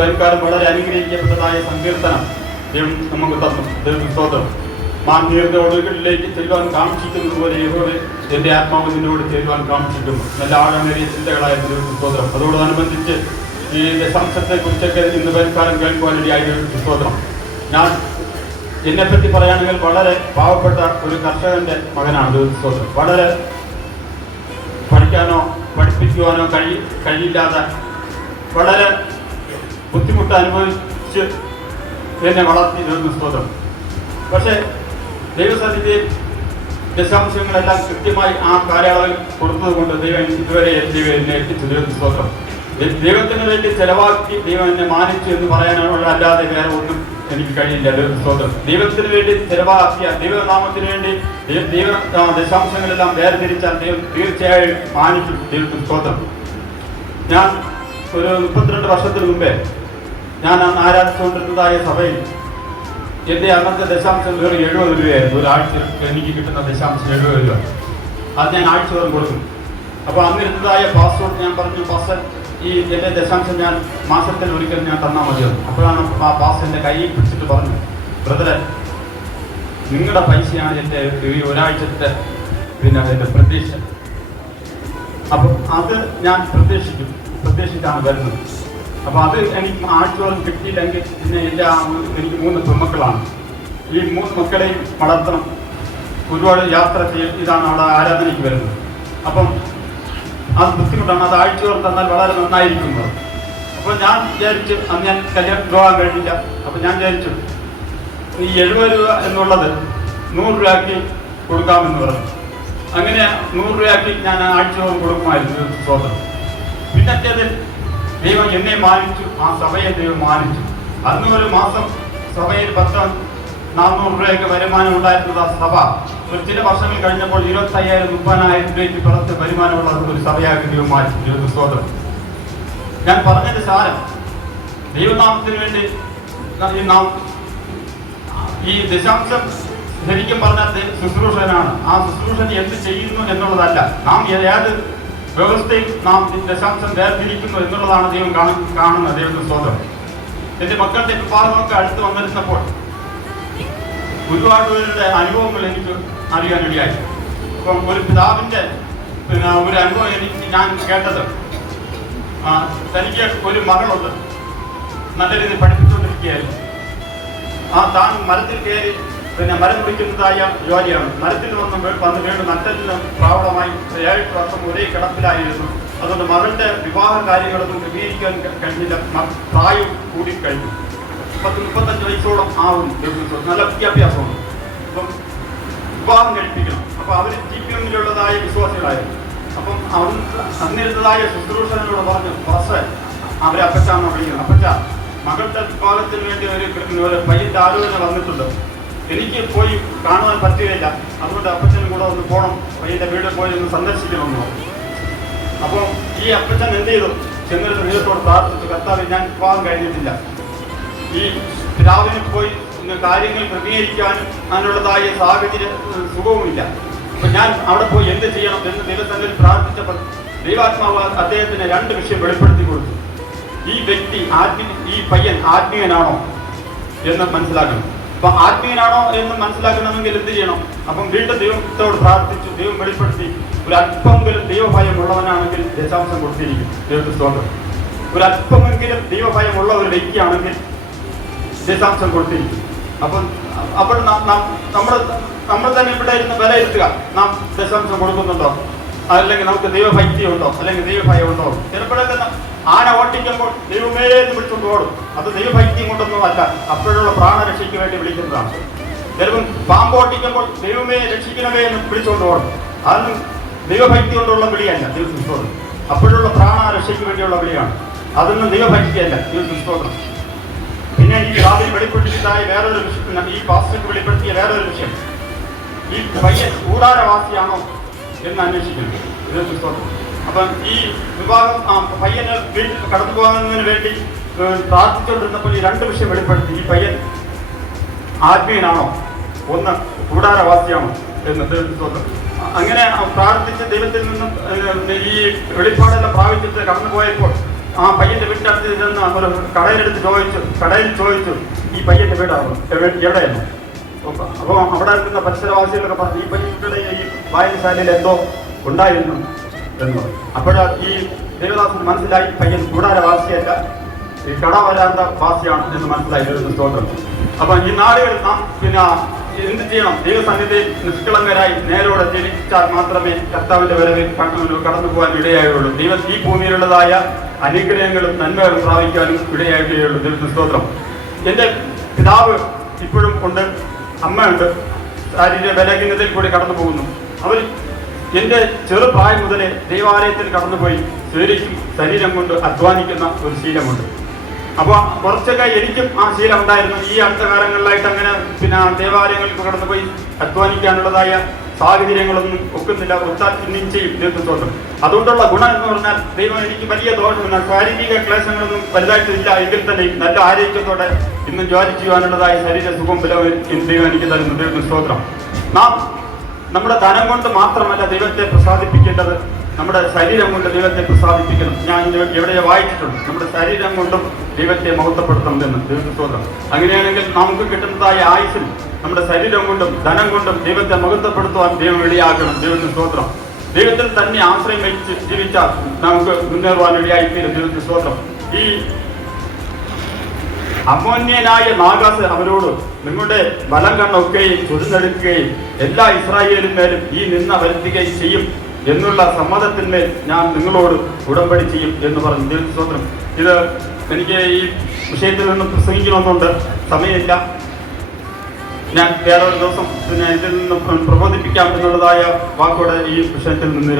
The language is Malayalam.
വരിക്കാലം വളരെ അനുഗ്രഹിക്കപ്പെട്ടതായ സങ്കീർത്തനം ദൈവം നമുക്ക് തന്നു. ദൈവം സ്തോത്രം. മാന്യരുടെ ഒടുകളിലേക്ക് ചെല്ലുവാൻ കാക്ഷിക്കുന്നത് പോലെ യഹോവേ എൻ്റെ ആത്മാവ് നിന്നോട് ചെല്ലുവാൻ കാക്ഷിക്കുന്നു. നല്ല ആഴമേറിയ ചിന്തകളായ ദൈവം സ്തോത്രം. അതോടനുബന്ധിച്ച് ഈ ദശാംശത്തെ കുറിച്ചൊക്കെ ഇന്ന് വരിക്കാലം കേൾക്കുവാനിടയായ ദൈവം സ്തോത്രം. ഞാൻ എന്നെപ്പറ്റി പറയുകയാണെങ്കിൽ വളരെ പാവപ്പെട്ട ഒരു കർഷകന്റെ മകനാണ് ദൈവം സ്തോത്രം. വളരെ പഠിക്കാനോ പഠിപ്പിക്കുവാനോ കഴിയില്ലാതെ വളരെ ബുദ്ധിമുട്ട് അനുഭവിച്ച് എന്നെ വളർത്തി ദൈവം സ്തോത്രം. പക്ഷേ ദൈവസന്നിധിയിൽ ദശാംശങ്ങളെല്ലാം കൃത്യമായി ആ കാലയളവിൽ കൊടുത്തതുകൊണ്ട് ദൈവം ഇതുവരെ എന്നെ എത്തിച്ചു. ദൈവം സ്തോത്രം. ദൈവത്തിന് വേണ്ടി ചെലവാക്കി ദൈവം എന്നെ മാനിച്ചു എന്ന് പറയാനുള്ള അല്ലാതെ വേറെ ഒന്നും എനിക്ക് കഴിയില്ല. ദൈവം സ്തോത്രം. ദൈവത്തിന് വേണ്ടി ചെലവാക്കിയ ദൈവനാമത്തിന് വേണ്ടി ദൈവ ദശാംശങ്ങളെല്ലാം വേർതിരിച്ചാൽ ദൈവം തീർച്ചയായും മാനിച്ചു. ദൈവത്തിന് സ്തോത്രം. ഞാൻ ഒരു 32 വർഷത്തിന് മുമ്പേ ഞാൻ അന്ന് ആരാധിച്ചുകൊണ്ടിരുന്നതായ സഭയിൽ എൻ്റെ അന്നത്തെ ദശാംശം വെറും 70 രൂപയായിരുന്നു. ഒരാഴ്ച എനിക്ക് കിട്ടുന്ന ദശാംശം 70 രൂപ. അത് ഞാൻ ആഴ്ചയോളം കൊടുക്കും. അപ്പോൾ അന്നിരുന്നതായ പാസ്പോർട്ട് ഞാൻ പറഞ്ഞു, പാസ്റ്റർ ഈ എൻ്റെ ദശാംശം ഞാൻ മാസത്തിൽ ഒരിക്കൽ ഞാൻ തന്നാൽ മതിയായിരുന്നു. അപ്പോഴാണ് ആ പാസ്റ്റർ എൻ്റെ കൈ പിടിച്ചിട്ട് പറഞ്ഞു, ബ്രദറെ നിങ്ങളുടെ പൈസയാണ് എൻ്റെ ഈ ഒരാഴ്ചത്തെ എൻ്റെ പ്രതീക്ഷ. അപ്പം അത് ഞാൻ പ്രതീക്ഷിച്ചാണ് വരുന്നത്. അപ്പോൾ അത് എനിക്ക് ആഴ്ചയോളം കിട്ടിയില്ലെങ്കിൽ പിന്നെ എനിക്ക് 3 പെൺമക്കളാണ്. ഈ 3 മക്കളെയും വളർത്തണം, ഒരുപാട് യാത്ര ചെയ്യും. ഇതാണ് അവിടെ ആരാധനയ്ക്ക് വരുന്നത്. അപ്പം അത് ബുദ്ധിമുട്ടാണ്. അത് ആഴ്ചയോളം തന്നാൽ വളരെ നന്നായിരിക്കുന്നത്. അപ്പോൾ ഞാൻ വിചാരിച്ചു, അന്ന് ഞാൻ കല്യാണം പോകാൻ കഴിഞ്ഞില്ല. അപ്പോൾ ഞാൻ വിചാരിച്ചു ഈ 70 രൂപ എന്നുള്ളത് 100 രൂപയ്ക്ക് കൊടുക്കാമെന്ന് പറഞ്ഞു. അങ്ങനെ 100 രൂപയ്ക്ക് ഞാൻ ആഴ്ചയോളം കൊടുക്കുമായിരുന്നു. സ്തോത്രം. പിന്നത്തേതിൽ ദൈവം എന്നെ മാനിച്ചു, ആ സഭയെ ദൈവം മാനിച്ചു. അന്ന് ഒരു മാസം സഭയിൽ 400 രൂപയൊക്കെ വരുമാനം ഉണ്ടായിരുന്നത് ആ സഭ ചില വർഷങ്ങൾ കഴിഞ്ഞപ്പോൾ 25,000-30,000 രൂപയ്ക്ക് പുറത്ത് വരുമാനമുള്ള ഒരു സഭയാക്കി ദൈവം മാറ്റി. ദൈവം സ്തോത്രം. ഞാൻ പറഞ്ഞതിന്റെ സാരം, ദൈവനാമത്തിന് വേണ്ടി ഈ ദശാംശം ശരിക്കും പറഞ്ഞാൽ ശുശ്രൂഷനാണ്. ആ ശുശ്രൂഷന് എന്ത് ചെയ്യുന്നു എന്നുള്ളതല്ല, നാം ഏത് വ്യവസ്ഥയിൽ നാം ദശാംശം വേർതിരിക്കുന്നു എന്നുള്ളതാണ് ദൈവം കാണുന്നത്. ദൈവത്തിന് സ്തോത്രം. എൻ്റെ മക്കളുടെ വിവാഹമൊക്കെ അടുത്ത് വന്നിരുന്നപ്പോൾ ഒരുപാട് പേരുടെ അനുഭവങ്ങൾ എനിക്ക് അറിയാനിടയായി. അപ്പം ഒരു പിതാവിൻ്റെ ഒരു അനുഭവം ഞാൻ കേട്ടത്, തനിക്ക് ഒരു മകളുണ്ട്, നല്ല രീതിയിൽ പഠിപ്പിച്ചുകൊണ്ടിരിക്കുകയായിരുന്നു. താൻ മരത്തിൽ കയറി മരം പിടിക്കുന്നതായ ജോലിയാണ്. മരത്തിൽ വന്ന് വീട് നട്ടലിന് പ്രാവളമായി 7 വർഷം ഒരേ കിടപ്പിലായിരുന്നു. അതുകൊണ്ട് മകളുടെ വിവാഹ കാര്യങ്ങളൊന്നും ക്രമീകരിക്കാൻ കഴിഞ്ഞില്ല. പ്രായം കൂടിക്കഴിഞ്ഞു. 30-35 വയസ്സോളം ആവും. നല്ല വിദ്യാഭ്യാസമാണ്. അപ്പം വിവാഹം കഴിപ്പിക്കണം. അപ്പോൾ അവർ GPM-ലുള്ളതായ വിശ്വാസികളായിരുന്നു. അപ്പം അന്നിരുന്നതായ ശുശ്രൂഷകനോട് പറഞ്ഞു, ഫസ്റ്റ് അവരെ അപ്പച്ചാന്ന് വിളിക്കണം. അപ്പച്ച, മകളുടെ വിവാഹത്തിന് വേണ്ടി ഒരു പയ്യൻ്റെ ആലോചന വന്നിട്ടുണ്ട്, എനിക്ക് പോയി കാണുവാൻ പറ്റുകയില്ല. അതുകൊണ്ട് അപ്പച്ചനും കൂടെ ഒന്ന് പോകണം, പയ്യൻ്റെ വീട്ടിൽ പോയി ഒന്ന് സന്ദർശിക്കണമെന്ന് പറഞ്ഞു. അപ്പോൾ ഈ അപ്പച്ചൻ എന്ത് ചെയ്തു? ചെന്നിട്ട് ദൈവത്തോട് പ്രാർത്ഥിച്ചു, കർത്താവേ ഞാൻ വിവാഹം കഴിഞ്ഞിട്ടില്ല, ഈ പിതാവിന് പോയി കാര്യങ്ങൾ ക്രമീകരിക്കാനും അതിനുള്ളതായ സാഹചര്യ സുഖവുമില്ല. അപ്പം ഞാൻ അവിടെ പോയി എന്ത് ചെയ്യണം എന്ന് ദൈവത്തിൽ പ്രാർത്ഥിച്ചപ്പോൾ ദൈവാത്മാവ് അദ്ദേഹത്തിന് 2 വിഷയം വെളിപ്പെടുത്തി കൊടുത്തു. ഈ വ്യക്തി ഈ പയ്യൻ ആത്മീയനാണോ എന്ന് മനസ്സിലാക്കണം. അപ്പം ആത്മീയനാണോ എന്ന് മനസ്സിലാക്കണമെങ്കിൽ എന്ത് ചെയ്യണം? അപ്പം വീണ്ടും ദൈവത്തോട് പ്രാർത്ഥിച്ചു. ദൈവം വെളിപ്പെടുത്തി, ഒരു അല്പമെങ്കിലും ദൈവഭയം ഉള്ളവനാണെങ്കിൽ ദശാംശം കൊടുത്തിരിക്കും. ദൈവത്തിന് സ്തോത്രം. ഒരു അല്പമെങ്കിലും ദൈവഭയമുള്ള ഒരു വ്യക്തിയാണെങ്കിൽ ദശാംശം കൊടുത്തിരിക്കും. അപ്പോൾ നമ്മൾ തന്നെ ഇവിടെ ഇരുന്ന് വിലയിരുത്തുക, നാം ദശാംശം കൊടുക്കുന്നുണ്ടോ, അല്ലെങ്കിൽ നമുക്ക് ദൈവഭക്തി ഉണ്ടോ, അല്ലെങ്കിൽ ദൈവഭയം ഉണ്ടോ. ചിലപ്പോഴൊക്കെ ആന ഓട്ടിക്കുമ്പോൾ ദൈവമേ എന്ന് വിളിച്ചുകൊണ്ട് ഓടും. അത് ദൈവഭക്തി കൊണ്ടൊന്നും അല്ല, അപ്പോഴുള്ള പ്രാണരക്ഷയ്ക്ക് വേണ്ടി വിളിക്കുന്നതാണ്. ചിലപ്പം പാമ്പ് ഓട്ടിക്കുമ്പോൾ ദൈവമേ രക്ഷിക്കണമേ എന്ന് വിളിച്ചുകൊണ്ട് ഓടും. അതൊന്നും ദൈവഭക്തി കൊണ്ടുള്ള വിളിയല്ല. ദൈവസ്തോത്രം. അപ്പോഴുള്ള പ്രാണരക്ഷയ്ക്ക് വേണ്ടിയുള്ള വിളിയാണ്. അതൊന്നും ദൈവഭക്തിയല്ല. ദൈവസ്തോത്രം. പിന്നെ ഈ രാവിലെ വെളിപ്പെടുത്തിയതായ വേറൊരു വിഷയം, ഈ പാസ്റ്റർക്ക് വെളിപ്പെടുത്തിയ വേറൊരു വിഷയം, ഈ പയ്യൻ കൂടാരവാസിയാണോ എന്ന് അന്വേഷിക്കുന്നു. ദൈവസ്തോത്രം. അപ്പം ഈ വിവാഹം പയ്യന് വീട്ടിൽ കടന്നു പോകുന്നതിന് വേണ്ടി പ്രാർത്ഥിച്ചുകൊണ്ടിരുന്നപ്പോൾ ഈ 2 വിഷയം വെളിപ്പെടുത്തി. ഈ പയ്യൻ ആത്മീയനാണോ, ഒന്ന് കൂടാരവാസിയാണോ എന്ന്. ദൈവസ്തോത്രം. അങ്ങനെ പ്രാർത്ഥിച്ച് ദൈവത്തിൽ നിന്നും ഈ വെളിപ്പാടെല്ലാം പ്രാപിച്ചിട്ട് കടന്നു പോയപ്പോൾ ആ പയ്യന്റെ വീടിന്റെ അടുത്ത് ചെന്ന് ഒരു കടയിൽ ചോദിച്ചു ഈ പയ്യന്റെ വീടാണ് എവിടെയാണ്. അപ്പോൾ അവിടെ നിൽക്കുന്ന പരിസരവാസികളൊക്കെ പറഞ്ഞു ഈ പയ്യന്റെ ഈ വായനശാലയിൽ എന്തോ ഉണ്ടായിരുന്നു എന്ന്. അപ്പോഴാ ഈ ദേവദാസിന് മനസ്സിലായി പയ്യൻ കൂടാരവാസിയല്ല, ഈ കടവരാന്ത വാസിയാണ് എന്ന് മനസ്സിലായിരുന്നു. സ്തോത്രം. അപ്പൊ ഈ നാടുകളിൽ നാം പിന്നെ എന്ത് ചെയ്യണം? ദൈവസന്നിധിയിൽ നിഷ്കളങ്കരായി നേരോടെ ജനിച്ചാൽ മാത്രമേ കർത്താവിന്റെ വരവിൽ കടന്നു പോകാൻ ഇടയായുള്ളൂ. ദൈവം ഈ ഭൂമിയിലുള്ളതായ അനുഗ്രഹങ്ങളും നന്മകളും പ്രാപിക്കാനും ഇടയാകുകയുള്ളൂ. ദൈവത്തിന് സ്തോത്രം. എൻ്റെ പിതാവ് ഇപ്പോഴും ഉണ്ട്, അമ്മയുണ്ട്, ശാരീരിക ബലഹീനതയിൽ കൂടി കടന്നു പോകുന്നു. അവർ എൻ്റെ ചെറുപ്രായം മുതലേ ദൈവാലയത്തിൽ കടന്നുപോയി ശരീരം കൊണ്ട് അധ്വാനിക്കുന്ന ഒരു ശീലമുണ്ട്. അപ്പോൾ കുറച്ചൊക്കെ എനിക്കും ആ ശീലം ഉണ്ടായിരുന്നു. ഈ അടുത്ത കാലങ്ങളിലായിട്ട് അങ്ങനെ പിന്നെ ദേവാലയങ്ങൾക്ക് കടന്നുപോയി അധ്വാനിക്കാനുള്ളതായ സാഹചര്യങ്ങളൊന്നും ഒക്കുന്നില്ല. ഒത്താൽ പിന്നെയും ചെയ്യും ദൈവത്തോട്ടും. അതുകൊണ്ടുള്ള ഗുണം എന്ന് പറഞ്ഞാൽ ദൈവം എനിക്ക് വലിയ ദോഷമില്ല, ശാരീരിക ക്ലേശങ്ങളൊന്നും വലുതായിട്ടില്ല. എങ്കിൽ തന്നെ നല്ല ആരോഗ്യത്തോടെ ഇന്നും ജോലി ചെയ്യുവാനുള്ളതായ ശരീര സുഖം ബലവും ദൈവം എനിക്ക് തരുന്നു. ദൈവത്തിന് സ്തോത്രം. നാം നമ്മുടെ ധനം കൊണ്ട് മാത്രമല്ല ദൈവത്തെ പ്രസാദിപ്പിക്കേണ്ടത്, നമ്മുടെ ശരീരം കൊണ്ട് ദൈവത്തെ പ്രസാദിപ്പിക്കണം. ഞാൻ എവിടെ വായിച്ചിട്ടുണ്ട്, നമ്മുടെ ശരീരം കൊണ്ടും ദൈവത്തെ മഹത്വപ്പെടുത്തണമെന്ന്. ദൈവത്തിന് സ്തോത്രം. അങ്ങനെയാണെങ്കിൽ നമുക്ക് കിട്ടുന്നതായ ആയുസ്സിൽ നമ്മുടെ ശരീരം കൊണ്ടും ധനം കൊണ്ടും ദൈവത്തെ മഹത്വപ്പെടുത്തുവാൻ ദൈവം ഇടയാക്കണം. ദൈവത്തിന് സ്തോത്രം. ദൈവത്തിൽ തന്നെ ആശ്രയം വഹിച്ച് ജീവിച്ചാൽ നമുക്ക് മുന്നേറുവാൻ ഇടയായിത്തീരും. ദൈവത്തിന് സ്തോത്രം. ഈ അമ്മോന്യനായ നാഗാസ് അവരോട് നിങ്ങളുടെ ബലം കണ്ണൊക്കെയും ചുരുന്നെടുക്കുകയും എല്ലാ ഇസ്രായേലും മേലും ഈ നിന്ന വരുത്തുകയും ചെയ്യും എന്നുള്ള സമ്മതത്തിന്മേൽ ഞാൻ നിങ്ങളോട് ഉടമ്പടി ചെയ്യും എന്ന് പറഞ്ഞു. ദൈവത്തിന് സ്തോത്രം. ഇത് എനിക്ക് ഈ വിഷയത്തിൽ നിന്ന് പ്രസംഗിക്കണമെന്നുണ്ട്, സമയമില്ല. ഞാൻ വേറൊരു ദിവസം പിന്നെ ഇതിൽ നിന്ന് പ്രബോധിപ്പിക്കാം എന്നുള്ളതായ വാക്കോടെ ഈ വിഷയത്തിൽ നിന്ന്